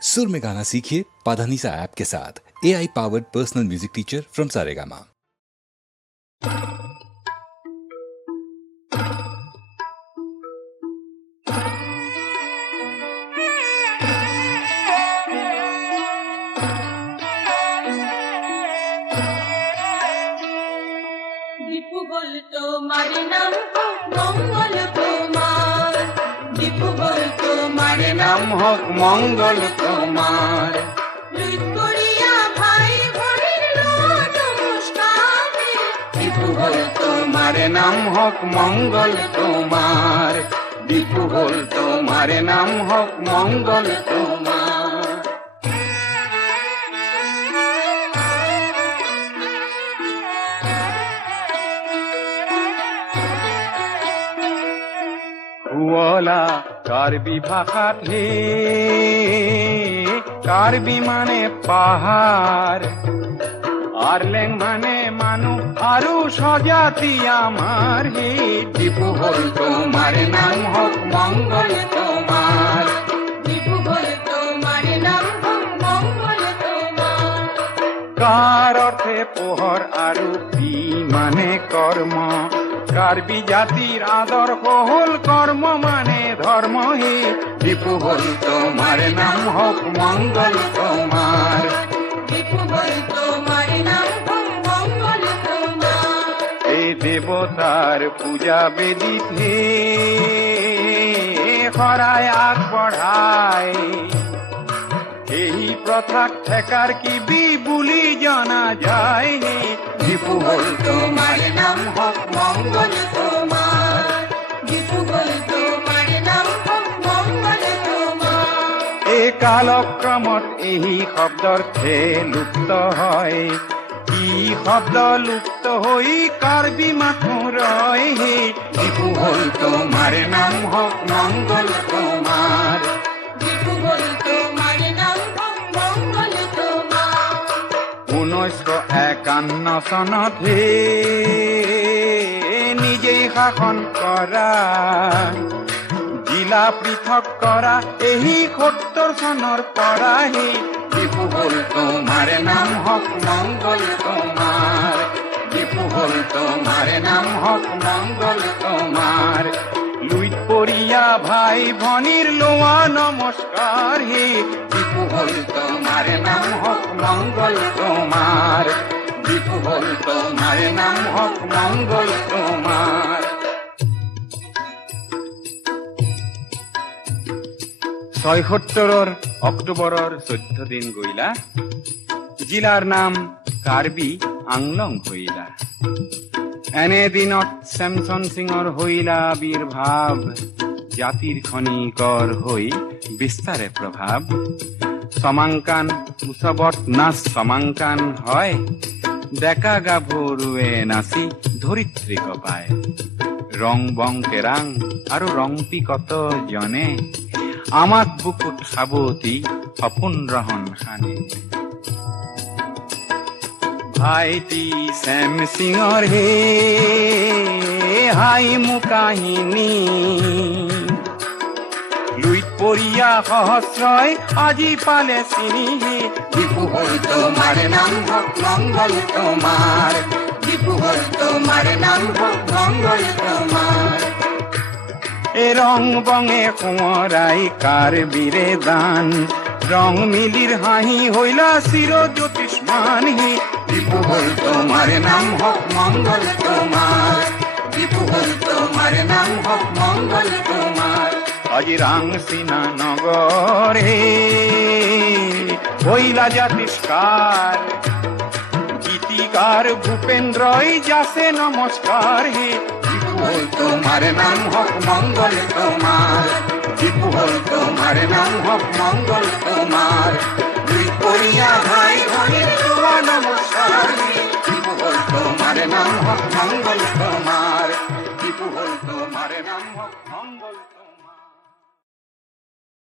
सुर में गाना सीखिए पाधानीसा ऐप के साथ। AI powered personal music teacher from Saregama. দীপু বলতো মারে নাম মঙ্গল তোমার, দীপু বলতো মারে নাম হোক মঙ্গল তোমার। লুট করিয়া ভাই বোনের নমস্কারে, দীপু বলতো মারে নাম হোক মঙ্গল তোমার, দীপু বলতো মারে নাম হোক মঙ্গল তোমার। হুয়লা কার্বি ভাষাত হে, কার্বি মানে পাহাড়, আরলেং মানে মানুষ আরু স্বজাতি আমার হে। দীপু বলতো মারে নাম হোক মঙ্গল তোমার, দীপু বলতো মারে নাম মঙ্গল তোমার। কার অর্থে পোহর আরু পি মানে কর্ম, কার্বি জাতির আদর্শ হল কর্ম মানে ধর্ম হে। দীপু বলতো মারে নাম হোক মঙ্গল তোমার, দীপু বলতো মারে নাম মঙ্গল তোমার। এই দেবতার পূজা বেদিত হে, খরায় আগ বঢ়ায়, এই প্রথা ঠেকার কি বিবুলি জানা যায় হে। দীপু বলতো মারে নাম হোক মঙ্গল তোমার, দীপু বলতো মারে নাম মঙ্গল তোমার। এই কালক্রমত এই শব্দৰ থে লুপ্ত হয়, কি শব্দ লুপ্ত হৈ কাৰ্বি মাথো ৰয় হে। দীপু বলতো মারে নাম হোক মঙ্গল তোমার, দীপু বলতো মারে নাম মঙ্গল তোমার। 1951 চনত হে নিজেই শাসন কৰা, জিলা পৃথক কৰা এই 70 চনৰ পৰা হে। দীপু বলতো মারে নাম হোক মঙ্গল তোমার, দীপু বলতো মারে নাম হোক মঙ্গল তোমার। লুইত পরিয়া ভাই ভনির লোয়া নমস্কার হে। দীপু বলতো মারে নাম হোক মঙ্গল তোমার, দীপু বলতো মারে নাম হোক মঙ্গল তোমার। 76 অক্টোবৰৰ 14 দিন গইলা, জিলাৰ নাম কাৰ্বি আংলং হইলা। এনে দিনত চেমচন সিঙৰ হইলা আবিৰ্ভাৱ, জাতিৰ খনিকৰ হৈ বিস্তাৰে প্ৰভাৱ। সমাংকান উৎসৱত নাচ সমাংকান হয়, ডেকা গাভৰুৱে নাচি ধৰিত্ৰীক পায়। ৰং বং কেৰাং আৰু ৰংপি কত জনে, আমাক বুকুত সাবতি সপোন ৰহন খানে। ভাইটি চেম সিঙৰ হে হাই মু কাহিনী, লুইত পৰিয়া সহস্ৰই আজি পালে চিনি হে। দীপু বলতো মারে নাম হোক মঙ্গল তোমার, দীপু বলতো মারে নাম হোক মঙ্গল তোমার। এ রং বঙে কোঁৱৰাই কাৰ্বিৰে দান, রং মিলির হাঁহি হইলা চির জ্যোতিষ্মান হে। দীপু বলতো মারে নাম হোক মঙ্গল তোমার, দীপু বলতো মারে নাম হোক মঙ্গল তোমার। আজি রাংসিনা নগরে হইলা জাতিষ্কার, গীতিকার ভূপেন্দ্রই যাসে নমস্কার হে। দীপু বলতো মারে নাম হোক মঙ্গল তোমার, দীপু বলতো মারে নাম হোক মঙ্গল তোমার। দুই পরিয়া ভাই ভনির লোয়া নমস্কার হে। দীপু বলতো মারে নাম হোক মঙ্গল